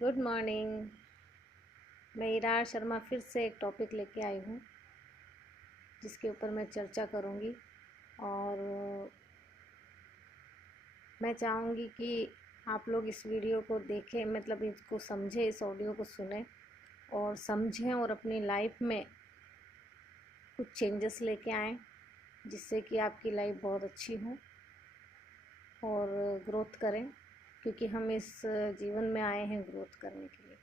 Good morning. मैं इरार शर्मा फिर से एक टॉपिक लेके आई हूँ जिसके ऊपर मैं चर्चा करूँगी और मैं चाहूँगी कि आप लोग इस वीडियो को देखें, मतलब इसको समझें, इस ऑडियो को सुने और समझें और अपनी लाइफ में कुछ चेंजेस लेके आएँ जिससे कि आपकी लाइफ बहुत अच्छी हो और ग्रोथ करें, क्योंकि हम इस जीवन में आए हैं ग्रोथ करने के लिए।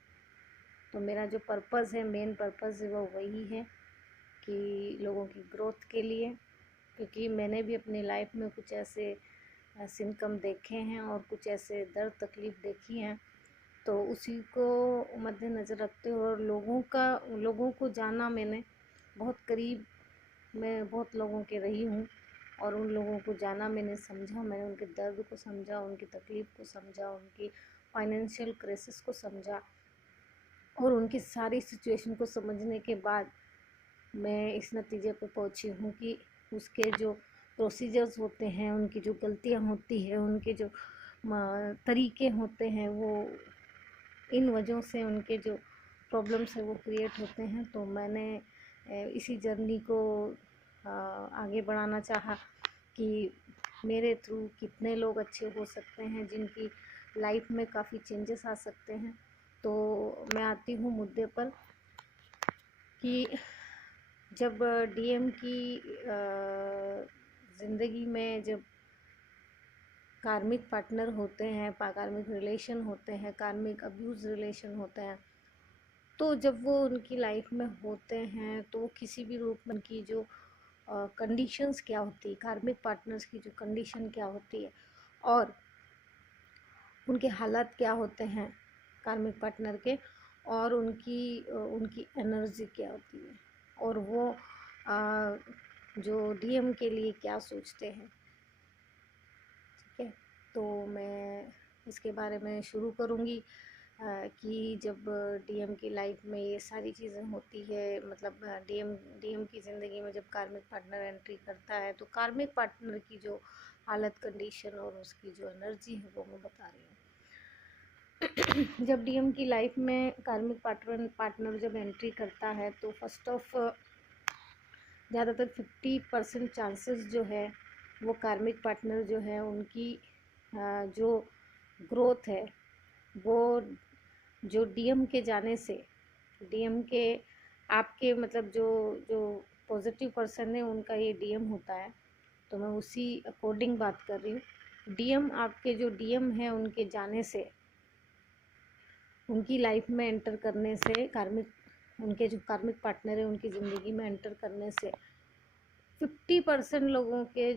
तो मेरा जो पर्पज़ है, मेन पर्पज़ है, वो वही है कि लोगों की ग्रोथ के लिए, क्योंकि मैंने भी अपनी लाइफ में कुछ ऐसे सिम्पटम देखे हैं और कुछ ऐसे दर्द तकलीफ़ देखी हैं, तो उसी को मद्देनज़र रखते हुए और लोगों को जाना, मैंने बहुत करीब मैं बहुत लोगों के रही हूँ और उन लोगों को जाना, मैंने समझा, मैंने उनके दर्द को समझा, उनकी तकलीफ़ को समझा, उनकी फाइनेंशियल क्राइसिस को समझा और उनकी सारी सिचुएशन को समझने के बाद मैं इस नतीजे पर पहुंची हूँ कि उसके जो प्रोसीजर्स होते हैं, उनकी जो गलतियाँ होती हैं, उनके जो तरीके होते हैं, वो इन वजहों से उनके जो प्रॉब्लम्स है वो क्रिएट होते हैं। तो मैंने इसी जर्नी को आगे बढ़ाना चाहा कि मेरे थ्रू कितने लोग अच्छे हो सकते हैं, जिनकी लाइफ में काफ़ी चेंजेस आ सकते हैं। तो मैं आती हूँ मुद्दे पर कि जब डीएम की ज़िंदगी में जब कार्मिक पार्टनर होते हैं, कार्मिक रिलेशन होते हैं, कार्मिक अब्यूज़ रिलेशन होते हैं, तो जब वो उनकी लाइफ में होते हैं तो किसी भी रूप में उनकी जो कंडीशंस क्या होती है, कार्मिक पार्टनर्स की जो कंडीशन क्या होती है और उनके हालात क्या होते हैं कार्मिक पार्टनर के, और उनकी एनर्जी क्या होती है और वो जो डीएम के लिए क्या सोचते हैं। ठीक है, तो मैं इसके बारे में शुरू करूँगी कि जब डीएम की लाइफ में ये सारी चीज़ें होती है, मतलब डीएम की ज़िंदगी में जब कार्मिक पार्टनर एंट्री करता है तो कार्मिक पार्टनर की जो हालत, कंडीशन और उसकी जो एनर्जी है वो मैं बता रही हूँ। जब डीएम की लाइफ में कार्मिक पार्टनर जब एंट्री करता है तो फर्स्ट ऑफ ज़्यादातर 50% चांसेस जो है वो कार्मिक पार्टनर जो है उनकी जो ग्रोथ है वो जो डीएम के जाने से, डीएम के आपके मतलब जो जो पॉजिटिव पर्सन है उनका ये डीएम होता है, तो मैं उसी अकॉर्डिंग बात कर रही हूँ। डीएम आपके जो डीएम है उनके जाने से, उनकी लाइफ में एंटर करने से, उनके जो कार्मिक पार्टनर है उनकी ज़िंदगी में एंटर करने से 50% लोगों के,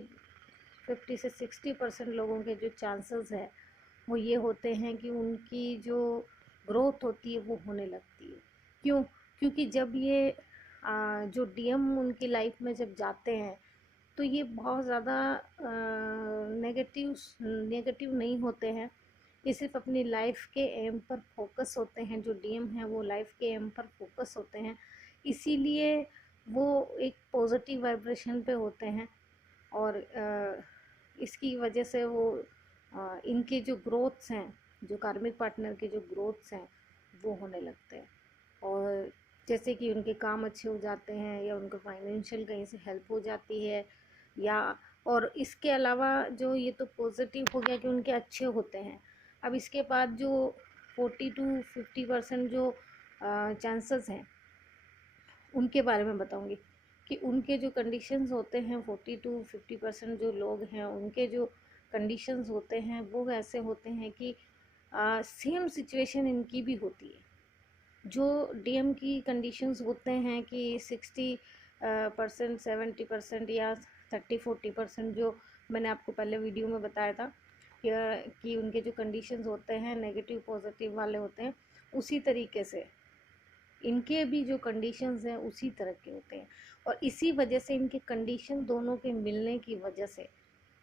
50 से 60% लोगों के जो चांसेस है वो ये होते हैं कि उनकी जो ग्रोथ होती है वो होने लगती है। क्यों? क्योंकि जब ये जो डीएम उनकी लाइफ में जब जाते हैं तो ये बहुत ज़्यादा नेगेटिव नहीं होते हैं, ये सिर्फ अपनी लाइफ के एम पर फोकस होते हैं। जो डीएम हैं वो लाइफ के एम पर फोकस होते हैं, इसीलिए वो एक पॉजिटिव वाइब्रेशन पे होते हैं और इसकी वजह से वो इनके जो ग्रोथ्स हैं, जो कार्मिक पार्टनर के जो ग्रोथ्स हैं वो होने लगते हैं। और जैसे कि उनके काम अच्छे हो जाते हैं या उनको फाइनेंशियल कहीं से हेल्प हो जाती है, या और इसके अलावा जो ये तो पॉजिटिव हो गया कि उनके अच्छे होते हैं। अब इसके बाद जो 40 to 50% जो चांसेस हैं उनके बारे में बताऊंगी कि उनके जो कंडीशंस होते हैं, 40 to 50% जो लोग हैं उनके जो कंडीशंस होते हैं वो ऐसे होते हैं कि सेम सिचुएशन इनकी भी होती है। जो डीएम की कंडीशंस होते हैं कि 60% 70% या 30-40% जो मैंने आपको पहले वीडियो में बताया था कि उनके जो कंडीशंस होते हैं नेगेटिव पॉजिटिव वाले होते हैं, उसी तरीके से इनके भी जो कंडीशंस हैं उसी तरह के होते हैं। और इसी वजह से इनके कंडीशन दोनों के मिलने की वजह से,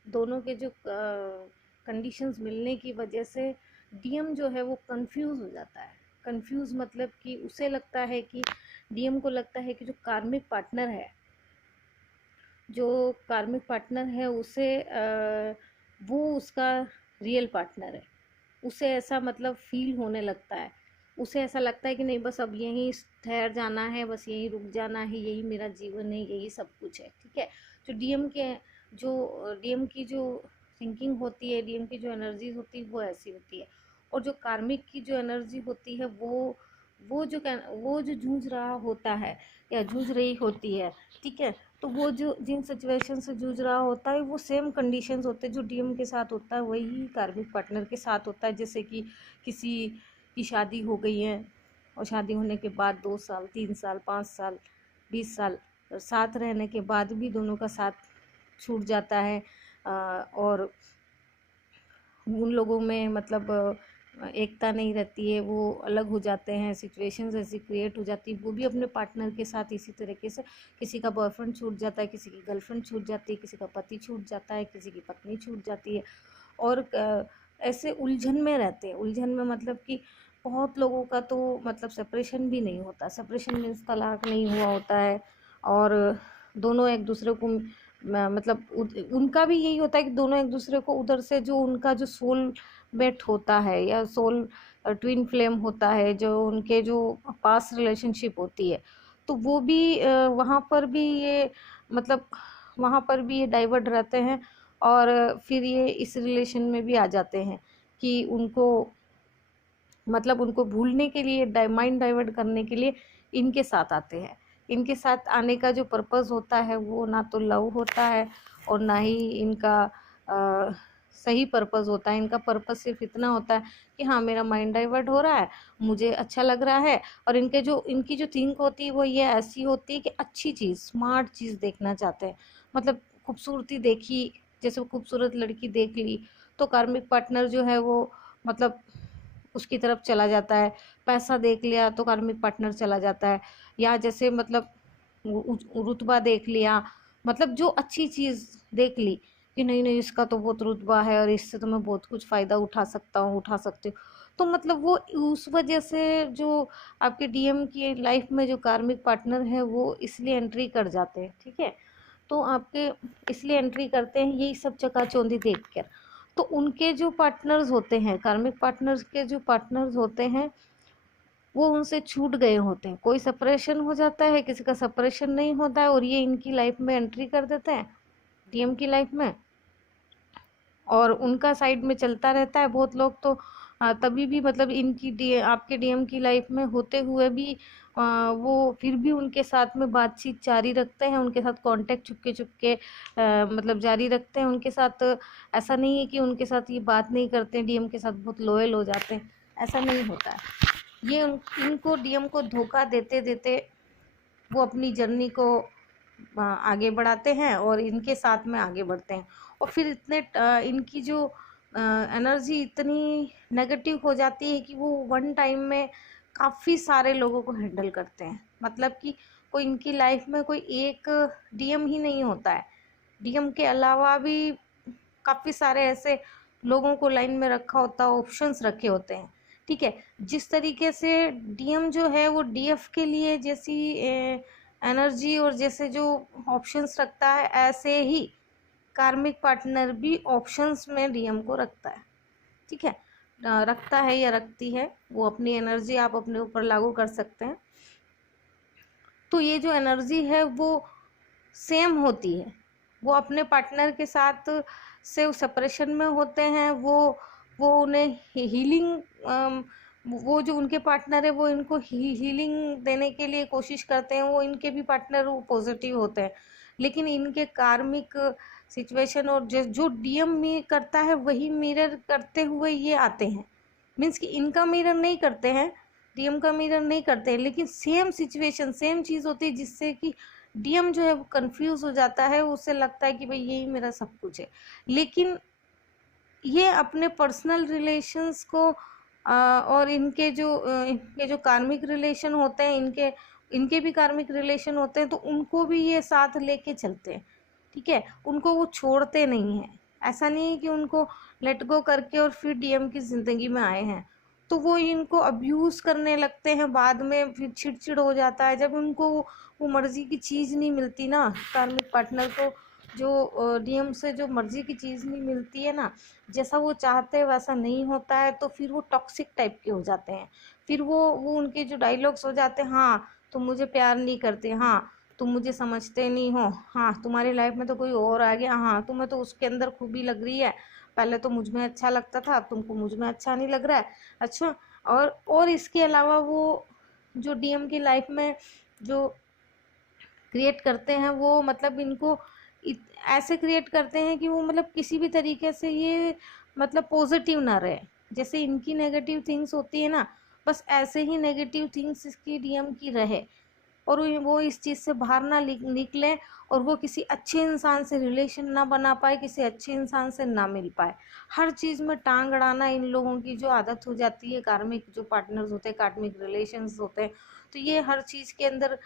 दोनों के जो कंडीशंस मिलने की वजह से डीएम जो है वो कंफ्यूज हो जाता है। कंफ्यूज मतलब कि उसे लगता है कि डीएम को लगता है कि जो कार्मिक पार्टनर है, जो कार्मिक पार्टनर है उसे वो उसका रियल पार्टनर है। उसे ऐसा मतलब फील होने लगता है उसे ऐसा लगता है कि नहीं बस अब यहीं ठहर जाना है, बस यहीं रुक जाना है, यही मेरा जीवन है, यही सब कुछ है। ठीक है, जो डीएम की जो थिंकिंग होती है, डीएम की जो एनर्जी होती है वो ऐसी होती है। और जो कार्मिक की जो एनर्जी होती है वो जो जूझ रहा होता है या जूझ रही होती है, ठीक है, तो वो जो जिन सिचुएशन से जूझ रहा होता है वो सेम कंडीशंस होते हैं जो डीएम के साथ होता है, वही कार्मिक पार्टनर के साथ होता है। जैसे कि किसी की शादी हो गई है और शादी होने के बाद 2 साल 3 साल 5 साल 20 साल साथ रहने के बाद भी दोनों का साथ छूट जाता है, और उन लोगों में मतलब एकता नहीं रहती है, वो अलग हो जाते हैं, सिचुएशंस ऐसी क्रिएट हो जाती है। वो भी अपने पार्टनर के साथ इसी तरीके से, किसी का बॉयफ्रेंड छूट जाता है, किसी की गर्लफ्रेंड छूट जाती है, किसी का पति छूट जाता है, किसी की पत्नी छूट जाती है, और ऐसे उलझन में रहते हैं। उलझन में मतलब कि बहुत लोगों का तो मतलब सेपरेशन भी नहीं होता, सेपरेशन मीन्स तलाक नहीं हुआ होता है, और दोनों एक दूसरे को मतलब उनका भी यही होता है कि दोनों एक दूसरे को उधर से जो उनका जो सोल मेट होता है या सोल ट्विन फ्लेम होता है, जो उनके जो पास्ट रिलेशनशिप होती है, तो वो भी वहाँ पर भी ये मतलब वहाँ पर भी ये डाइवर्ट रहते हैं, और फिर ये इस रिलेशन में भी आ जाते हैं कि उनको मतलब उनको भूलने के लिए, माइंड डाइवर्ट करने के लिए इनके साथ आते हैं। इनके साथ आने का जो पर्पस होता है वो ना तो लव होता है और ना ही इनका सही पर्पस होता है। इनका पर्पस सिर्फ इतना होता है कि हाँ मेरा माइंड डाइवर्ट हो रहा है, मुझे अच्छा लग रहा है, और इनकी जो थिंक होती है वो ये ऐसी होती है कि अच्छी चीज़, स्मार्ट चीज़ देखना चाहते हैं। मतलब खूबसूरती देखी, जैसे खूबसूरत लड़की देख ली तो कार्मिक पार्टनर जो है वो मतलब उसकी तरफ चला जाता है। पैसा देख लिया तो कार्मिक पार्टनर चला जाता है, या जैसे मतलब रुतबा देख लिया, मतलब जो अच्छी चीज़ देख ली कि नहीं नहीं इसका तो बहुत रुतबा है और इससे तो मैं बहुत कुछ फ़ायदा उठा सकता हूँ, उठा सकती हूँ, तो मतलब वो उस वजह से जो आपके डीएम की लाइफ में जो कार्मिक पार्टनर है वो इसलिए एंट्री कर जाते हैं। ठीक है, तो आपके इसलिए एंट्री करते हैं यही सब चकाचौंधी देख कर। तो उनके जो पार्टनर्स होते हैं, कार्मिक पार्टनर्स के जो पार्टनर्स होते हैं वो उनसे छूट गए होते हैं। कोई सेपरेशन हो जाता है, किसी का सेपरेशन नहीं होता है, और ये इनकी लाइफ में एंट्री कर देते हैं, डीएम की लाइफ में, और उनका साइड में चलता रहता है। बहुत लोग तो तभी भी मतलब आपके डीएम की लाइफ में होते हुए भी वो फिर भी उनके साथ में बातचीत जारी रखते हैं, उनके साथ कांटेक्ट चुपके चुपके मतलब जारी रखते हैं उनके साथ। ऐसा नहीं है कि उनके साथ ये बात नहीं करते हैं, डीएम के साथ बहुत लॉयल हो जाते हैं, ऐसा नहीं होता है। ये इनको डीएम को धोखा देते देते वो अपनी जर्नी को आगे बढ़ाते हैं और इनके साथ में आगे बढ़ते हैं, और फिर इनकी जो एनर्जी इतनी नेगेटिव हो जाती है कि वो वन टाइम में काफ़ी सारे लोगों को हैंडल करते हैं। मतलब कि कोई इनकी लाइफ में कोई एक डीएम ही नहीं होता है, डीएम के अलावा भी काफ़ी सारे ऐसे लोगों को लाइन में रखा होता है, ऑप्शंस रखे होते हैं। ठीक है, जिस तरीके से डीएम जो है वो डीएफ के लिए जैसी एनर्जी और जैसे जो ऑप्शंस रखता है, ऐसे ही कार्मिक पार्टनर भी ऑप्शंस में डीएम को रखता है। ठीक है, रखता है या रखती है, वो अपनी एनर्जी आप अपने ऊपर लागू कर सकते हैं। तो ये जो एनर्जी है वो सेम होती है, वो अपने पार्टनर के साथ से सेपरेशन में होते हैं, वो उन्हें हीलिंग, वो जो उनके पार्टनर है वो इनको हीलिंग देने के लिए कोशिश करते हैं, वो इनके भी पार्टनर वो पॉजिटिव होते हैं। लेकिन इनके कार्मिक सिचुएशन और जो डीएम में करता है वही मिरर करते हुए ये आते हैं। मीन्स कि इनका मिरर नहीं करते हैं, डीएम का मिरर नहीं करते हैं, लेकिन सेम सिचुएशन सेम चीज़ होती है जिससे कि डीएम जो है वो कंफ्यूज हो जाता है, उसे लगता है कि भाई यही मेरा सब कुछ है। लेकिन ये अपने पर्सनल रिलेशंस को और इनके जो कार्मिक रिलेशन होते हैं, इनके भी कार्मिक रिलेशन होते हैं, तो उनको भी ये साथ लेके चलते हैं। ठीक है, उनको वो छोड़ते नहीं हैं। ऐसा नहीं है कि उनको लेट गो करके और फिर डीएम की ज़िंदगी में आए हैं, तो वो इनको अब्यूज़ करने लगते हैं बाद में, फिर चिड़चिड़ हो जाता है जब उनको वो मर्ज़ी की चीज़ नहीं मिलती ना कार्मिक पार्टनर को, जो डीएम से जो मर्जी की चीज़ नहीं मिलती है ना, जैसा वो चाहते हैं वैसा नहीं होता है, तो फिर वो टॉक्सिक टाइप के हो जाते हैं। फिर वो उनके जो डायलॉग्स हो जाते हैं, हाँ तुम मुझे प्यार नहीं करते, हाँ तुम मुझे समझते नहीं हो, हाँ तुम्हारी लाइफ में तो कोई और आ गया, हाँ तुम्हें तो उसके अंदर खूबी लग रही है, पहले तो मुझ में अच्छा लगता था, अब तुमको मुझ में अच्छा नहीं लग रहा है। अच्छा, और इसके अलावा वो जो डीएम की लाइफ में जो क्रिएट करते हैं, वो मतलब इनको ऐसे क्रिएट करते हैं कि वो मतलब किसी भी तरीके से ये मतलब पॉजिटिव ना रहे। जैसे इनकी नेगेटिव थिंग्स होती है ना, बस ऐसे ही नेगेटिव थिंग्स इसकी डीएम की रहे, और वो इस चीज़ से बाहर ना निकले, और वो किसी अच्छे इंसान से रिलेशन ना बना पाए, किसी अच्छे इंसान से ना मिल पाए। हर चीज़ में टांग अड़ाना इन लोगों की जो आदत हो जाती है, कार्मिक जो पार्टनर्स होते हैं, कार्मिक रिलेशंस होते हैं, तो ये हर चीज़ के अंदर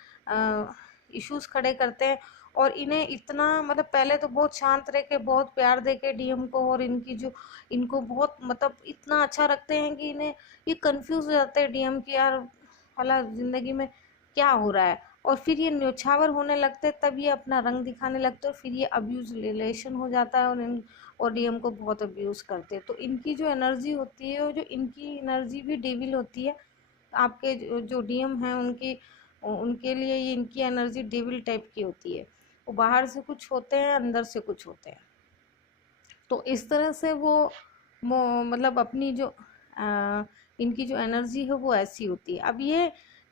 इश्यूज खड़े करते हैं। और इन्हें इतना मतलब पहले तो बहुत शांत रह के बहुत प्यार दे के डीएम को, और इनको बहुत मतलब इतना अच्छा रखते हैं कि इन्हें ये कंफ्यूज हो जाते हैं डीएम की, यार भला जिंदगी में क्या हो रहा है। और फिर ये न्योछावर होने लगते, तब ये अपना रंग दिखाने लगते, और फिर ये अब्यूज रिलेशन हो जाता है, और डीएम को बहुत अब्यूज करते हैं। तो इनकी जो एनर्जी होती है, वो जो इनकी एनर्जी भी डेविल होती है। आपके जो डीएम हैं उनके लिए ये इनकी एनर्जी डेविल टाइप की होती है। वो बाहर से कुछ होते हैं, अंदर से कुछ होते हैं। तो इस तरह से वो मतलब अपनी जो इनकी जो एनर्जी है वो ऐसी होती है। अब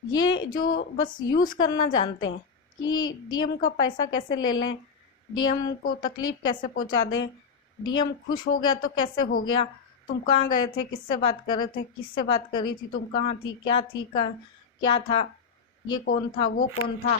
ये जो बस यूज़ करना जानते हैं कि डीएम का पैसा कैसे ले लें, डीएम को तकलीफ़ कैसे पहुंचा दें, डीएम खुश हो गया तो कैसे हो गया, तुम कहाँ गए थे, किससे बात कर रहे थे, किससे बात करी थी, तुम कहाँ थी, क्या था, ये कौन था, वो कौन था,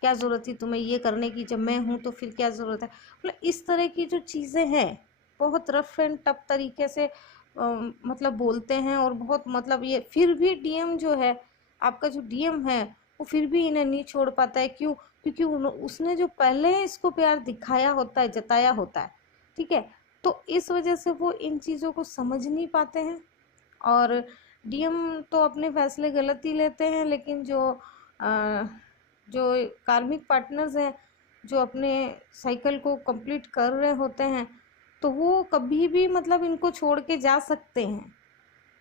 क्या ज़रूरत थी तुम्हें ये करने की, जब मैं हूँ तो फिर क्या ज़रूरत है। मतलब इस तरह की जो चीज़ें हैं, बहुत रफ एंड टफ तरीके से मतलब बोलते हैं, और बहुत मतलब ये फिर भी डीएम जो है, आपका जो डीएम है, वो फिर भी इन्हें नहीं छोड़ पाता है। क्यों? क्योंकि उसने जो पहले इसको प्यार दिखाया होता है, जताया होता है, ठीक है, तो इस वजह से वो इन चीज़ों को समझ नहीं पाते हैं। और डीएम तो अपने फैसले गलत ही लेते हैं, लेकिन जो कार्मिक पार्टनर्स हैं, जो अपने साइकिल को कंप्लीट कर रहे होते हैं, तो वो कभी भी मतलब इनको छोड़ के जा सकते हैं।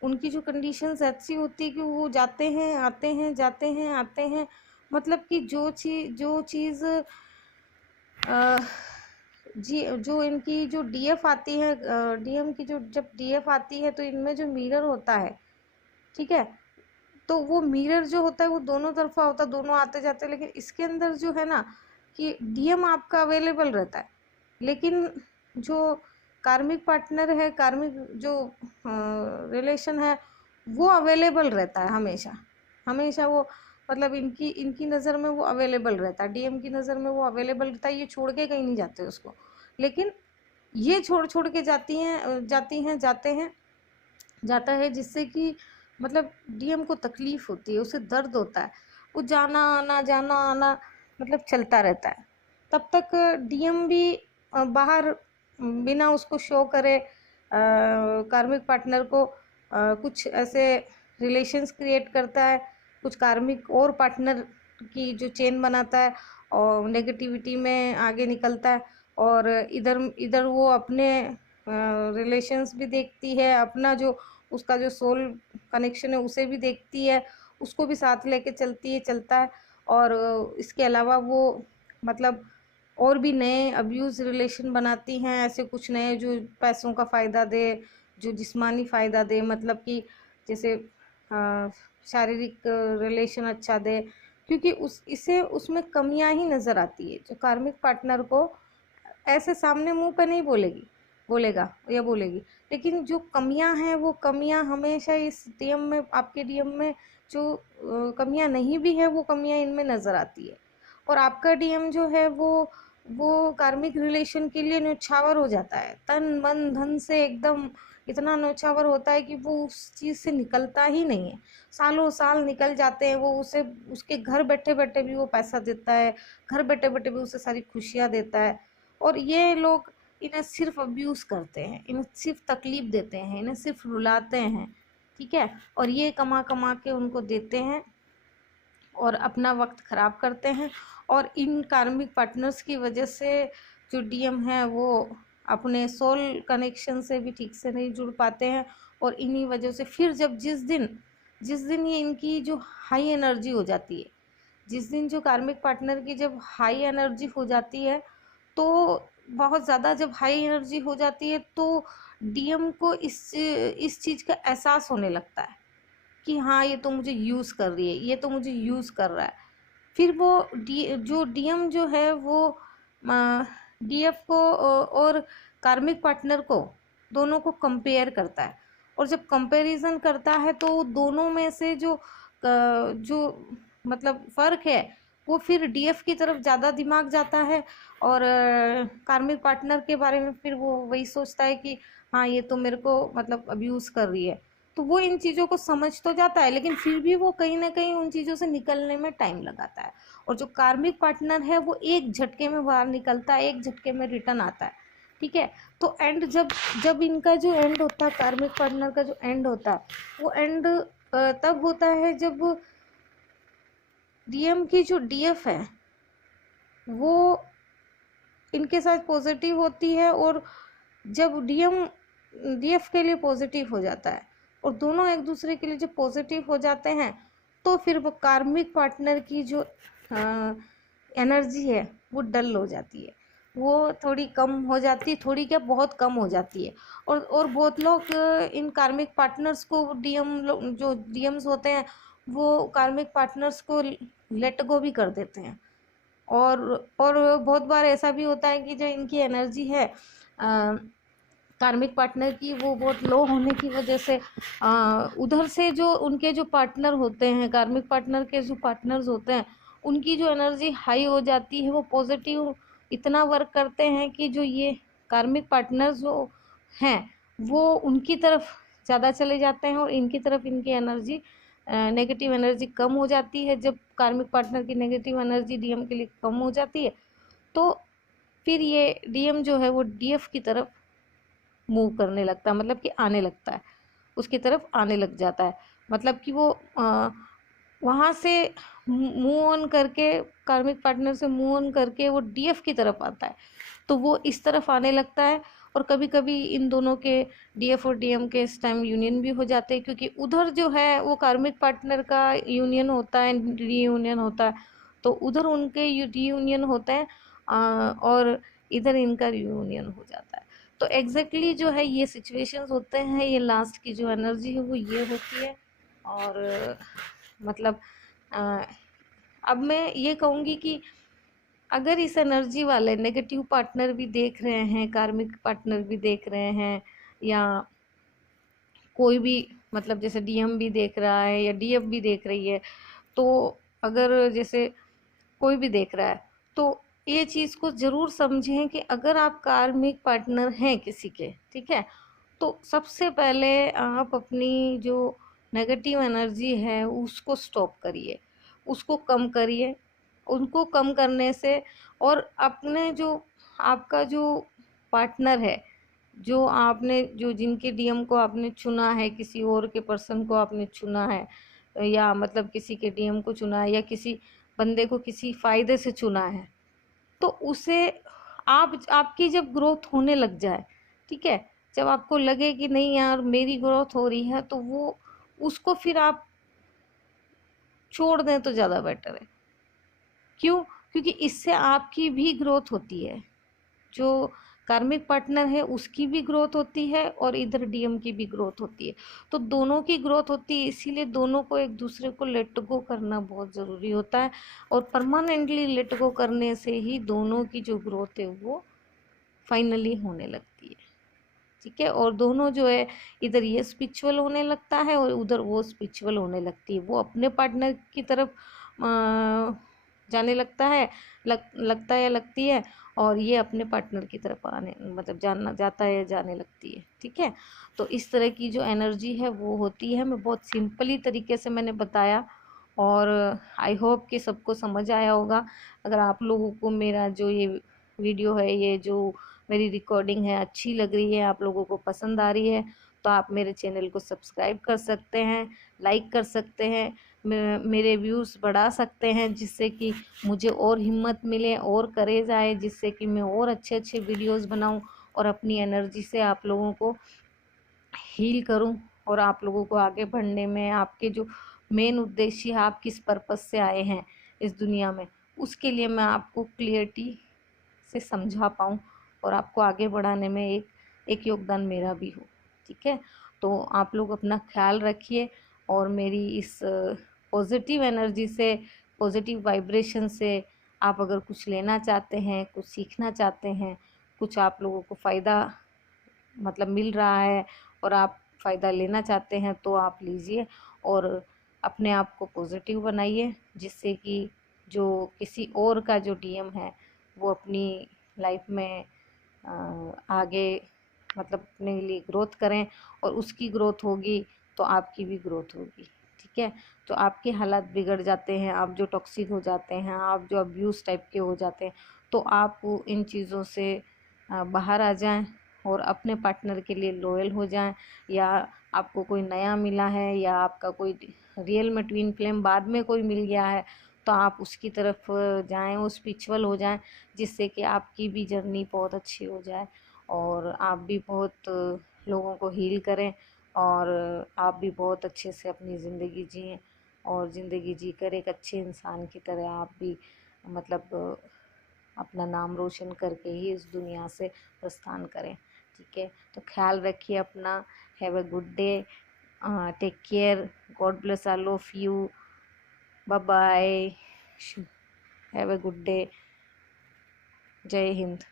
उनकी जो कंडीशंस ऐसी होती है कि वो जाते हैं आते हैं, जाते हैं आते हैं, मतलब कि जो चीज़ जी जो इनकी जो डीएफ आती है, डीएम की जो जब डीएफ आती है, तो इनमें जो मिरर होता है, ठीक है, तो वो मिरर जो होता है वो दोनों तरफा होता है, दोनों आते जाते हैं। लेकिन इसके अंदर जो है ना कि डीएम आपका अवेलेबल रहता है, लेकिन जो कार्मिक पार्टनर है, कार्मिक जो रिलेशन है, वो अवेलेबल रहता है हमेशा। हमेशा वो मतलब इनकी इनकी नज़र में वो अवेलेबल रहता है, डीएम की नज़र में वो अवेलेबल रहता है, ये छोड़ के कहीं नहीं जाते उसको। लेकिन ये छोड़ छोड़ के जाती हैं जाता है, जिससे कि मतलब डीएम को तकलीफ होती है, उसे दर्द होता है, वो जाना आना मतलब चलता रहता है। तब तक डीएम भी बाहर बिना उसको शो करे कार्मिक पार्टनर को कुछ ऐसे रिलेशंस क्रिएट करता है, कुछ कार्मिक और पार्टनर की जो चेन बनाता है, और नेगेटिविटी में आगे निकलता है। और इधर इधर वो अपने रिलेशंस भी देखती है, अपना जो उसका जो सोल कनेक्शन है उसे भी देखती है, उसको भी साथ लेके चलता है। और इसके अलावा वो मतलब और भी नए अब्यूज़ रिलेशन बनाती हैं, ऐसे कुछ नए जो पैसों का फ़ायदा दे, जो जिस्मानी फ़ायदा दे, मतलब कि जैसे शारीरिक रिलेशन अच्छा दे, क्योंकि इसे उसमें कमियां ही नज़र आती है। जो कार्मिक पार्टनर को ऐसे सामने मुंह पे नहीं बोलेगा या बोलेगी, लेकिन जो कमियां हैं वो कमियां हमेशा इस डीएम में, आपके डीएम में जो कमियां नहीं भी है, वो कमियां इनमें नज़र आती है। और आपका डीएम जो है वो कार्मिक रिलेशन के लिए न्यौछावर हो जाता है, तन मन धन से एकदम इतना न्यौछावर होता है कि वो उस चीज़ से निकलता ही नहीं है। सालों साल निकल जाते हैं, वो उसे उसके घर बैठे बैठे भी वो पैसा देता है, घर बैठे बैठे भी उसे सारी खुशियाँ देता है। और ये लोग इन्हें सिर्फ अब्यूज़ करते हैं, इन्हें सिर्फ तकलीफ़ देते हैं, इन्हें सिर्फ रुलाते हैं, ठीक है, और ये कमा कमा के उनको देते हैं और अपना वक्त ख़राब करते हैं। और इन कार्मिक पार्टनर्स की वजह से जो डीएम है वो अपने सोल कनेक्शन से भी ठीक से नहीं जुड़ पाते हैं, और इन्हीं वजह से फिर जब जिस दिन ये इनकी जो हाई एनर्जी हो जाती है, जिस दिन जो कार्मिक पार्टनर की जब हाई एनर्जी हो जाती है, तो बहुत ज़्यादा जब हाई एनर्जी हो जाती है तो डीएम को इस चीज़ का एहसास होने लगता है कि हाँ ये तो मुझे यूज़ कर रही है, ये तो मुझे यूज़ कर रहा है। फिर वो जो डीएम जो है वो डीएफ को और कार्मिक पार्टनर को दोनों को कंपेयर करता है, और जब कंपैरिजन करता है तो दोनों में से जो मतलब फ़र्क है वो फिर डीएफ की तरफ ज़्यादा दिमाग जाता है, और कार्मिक पार्टनर के बारे में फिर वो वही सोचता है कि हाँ ये तो मेरे को मतलब अब्यूज़ कर रही है। तो वो इन चीज़ों को समझ तो जाता है, लेकिन फिर भी वो कहीं ना कहीं उन चीज़ों से निकलने में टाइम लगाता है। और जो कार्मिक पार्टनर है वो एक झटके में बाहर निकलता है, एक झटके में रिटर्न आता है। ठीक है, तो एंड जब जब इनका जो एंड होता है, कार्मिक पार्टनर का जो एंड होता है, वो एंड तब होता है जब डीएम की जो डीएफ है वो इनके साथ पॉजिटिव होती है, और जब डीएफ के लिए पॉजिटिव हो जाता है और दोनों एक दूसरे के लिए जब पॉजिटिव हो जाते हैं, तो फिर वो कार्मिक पार्टनर की जो एनर्जी है वो डल हो जाती है, वो थोड़ी कम हो जाती है, थोड़ी क्या बहुत कम हो जाती है। और बहुत लोग इन कार्मिक पार्टनर्स को जो डीएम्स होते हैं वो कार्मिक पार्टनर्स को लेट गो भी कर देते हैं। और बहुत बार ऐसा भी होता है कि जो इनकी एनर्जी है कार्मिक पार्टनर की, वो बहुत लो होने की वजह से उधर से जो उनके जो पार्टनर होते हैं, कार्मिक पार्टनर के जो पार्टनर्स होते हैं, उनकी जो एनर्जी हाई हो जाती है, वो पॉजिटिव इतना वर्क करते हैं कि जो ये कार्मिक पार्टनर्स जो हैं वो उनकी तरफ ज़्यादा चले जाते हैं, और इनकी तरफ इनकी एनर्जी नेगेटिव एनर्जी कम हो जाती है। जब कार्मिक पार्टनर की नेगेटिव एनर्जी डीएम के लिए कम हो जाती है, तो फिर ये डीएम जो है वो डीएफ की तरफ मूव करने लगता है, मतलब कि आने लगता है, उसकी तरफ आने लग जाता है। मतलब कि वो वहाँ से मूव ऑन करके, कार्मिक पार्टनर से मूव ऑन करके वो डीएफ की तरफ आता है, तो वो इस तरफ आने लगता है। और कभी कभी इन दोनों के डीएफ और डीएम के इस टाइम यूनियन भी हो जाते हैं, क्योंकि उधर जो है वो कार्मिक पार्टनर का यूनियन होता है, रीयूनियन होता है, तो उधर उनके रीयूनियन होते हैं और इधर इनका रीयूनियन हो जाता है। तो एग्जैक्टली जो है ये सिचुएशंस होते हैं, ये लास्ट की जो एनर्जी है वो ये होती है। और मतलब अब मैं ये कहूँगी कि अगर इस एनर्जी वाले नेगेटिव पार्टनर भी देख रहे हैं, कार्मिक पार्टनर भी देख रहे हैं, या कोई भी मतलब जैसे डीएम भी देख रहा है या डीएफ भी देख रही है, तो अगर जैसे कोई भी देख रहा है, तो ये चीज़ को ज़रूर समझें कि अगर आप कार्मिक पार्टनर हैं किसी के, ठीक है, तो सबसे पहले आप अपनी जो नेगेटिव एनर्जी है उसको स्टॉप करिए, उसको कम करिए। उनको कम करने से, और अपने जो आपका जो पार्टनर है, जो आपने जो जिनके डीएम को आपने चुना है, किसी और के पर्सन को आपने चुना है, या मतलब किसी के डीएम को चुना है, या किसी बंदे को किसी फ़ायदे से चुना है, तो उसे आपकी जब ग्रोथ होने लग जाए, ठीक है, जब आपको लगे कि नहीं यार मेरी ग्रोथ हो रही है, तो वो उसको फिर आप छोड़ दें तो ज़्यादा बेटर है। क्यों? क्योंकि इससे आपकी भी ग्रोथ होती है, जो कार्मिक पार्टनर है उसकी भी ग्रोथ होती है, और इधर डीएम की भी ग्रोथ होती है, तो दोनों की ग्रोथ होती है। इसीलिए दोनों को एक दूसरे को लेट गो करना बहुत ज़रूरी होता है, और परमानेंटली लेट गो करने से ही दोनों की जो ग्रोथ है वो फाइनली होने लगती है। ठीक है, और दोनों जो है इधर ये स्पिरिचुअल होने लगता है और उधर वो स्पिरिचुअल होने लगती है, वो अपने पार्टनर की तरफ जाने लगता है, लगता है या लगती है, और ये अपने पार्टनर की तरफ आने मतलब जानना जाता है या जाने लगती है। ठीक है, तो इस तरह की जो एनर्जी है वो होती है। मैं बहुत सिंपली तरीके से मैंने बताया, और आई होप कि सबको समझ आया होगा। अगर आप लोगों को मेरा जो ये वीडियो है, ये जो मेरी रिकॉर्डिंग है अच्छी लग रही है, आप लोगों को पसंद आ रही है, तो तो आप मेरे चैनल को सब्सक्राइब कर सकते हैं, लाइक कर सकते हैं, मेरे व्यूज़ बढ़ा सकते हैं, जिससे कि मुझे और हिम्मत मिले और करेज आए, जिससे कि मैं और अच्छे अच्छे वीडियोस बनाऊं और अपनी एनर्जी से आप लोगों को हील करूं और आप लोगों को आगे बढ़ने में, आपके जो मेन उद्देश्य है, आप किस पर्पस से आए हैं इस दुनिया में, उसके लिए मैं आपको क्लियरिटी से समझा पाऊँ और आपको आगे बढ़ाने में एक योगदान मेरा भी हो। ठीक है, तो आप लोग अपना ख्याल रखिए और मेरी इस पॉजिटिव एनर्जी से, पॉजिटिव वाइब्रेशन से आप अगर कुछ लेना चाहते हैं, कुछ सीखना चाहते हैं, कुछ आप लोगों को फ़ायदा मतलब मिल रहा है और आप फ़ायदा लेना चाहते हैं, तो आप लीजिए और अपने आप को पॉजिटिव बनाइए, जिससे कि जो किसी और का जो डीएम है वो अपनी लाइफ में आगे मतलब अपने लिए ग्रोथ करें, और उसकी ग्रोथ होगी तो आपकी भी ग्रोथ होगी। ठीक है, तो आपके हालात बिगड़ जाते हैं, आप जो टॉक्सिक हो जाते हैं, आप जो अब्यूज़ टाइप के हो जाते हैं, तो आप इन चीज़ों से बाहर आ जाएं और अपने पार्टनर के लिए लॉयल हो जाएं, या आपको कोई नया मिला है या आपका कोई रियल में ट्विन फ्लेम बाद में कोई मिल गया है, तो आप उसकी तरफ जाएं, वो स्पिरिचुअल हो जाएं, जिससे कि आपकी भी जर्नी बहुत अच्छी हो जाए और आप भी बहुत लोगों को हील करें और आप भी बहुत अच्छे से अपनी ज़िंदगी जिएं और ज़िंदगी जीकर एक अच्छे इंसान की तरह आप भी मतलब अपना नाम रोशन करके ही इस दुनिया से प्रस्थान करें। ठीक है, तो ख्याल रखिए अपना। Have a good day, take care, God bless all of you, bye bye, have a good day, जय हिंद।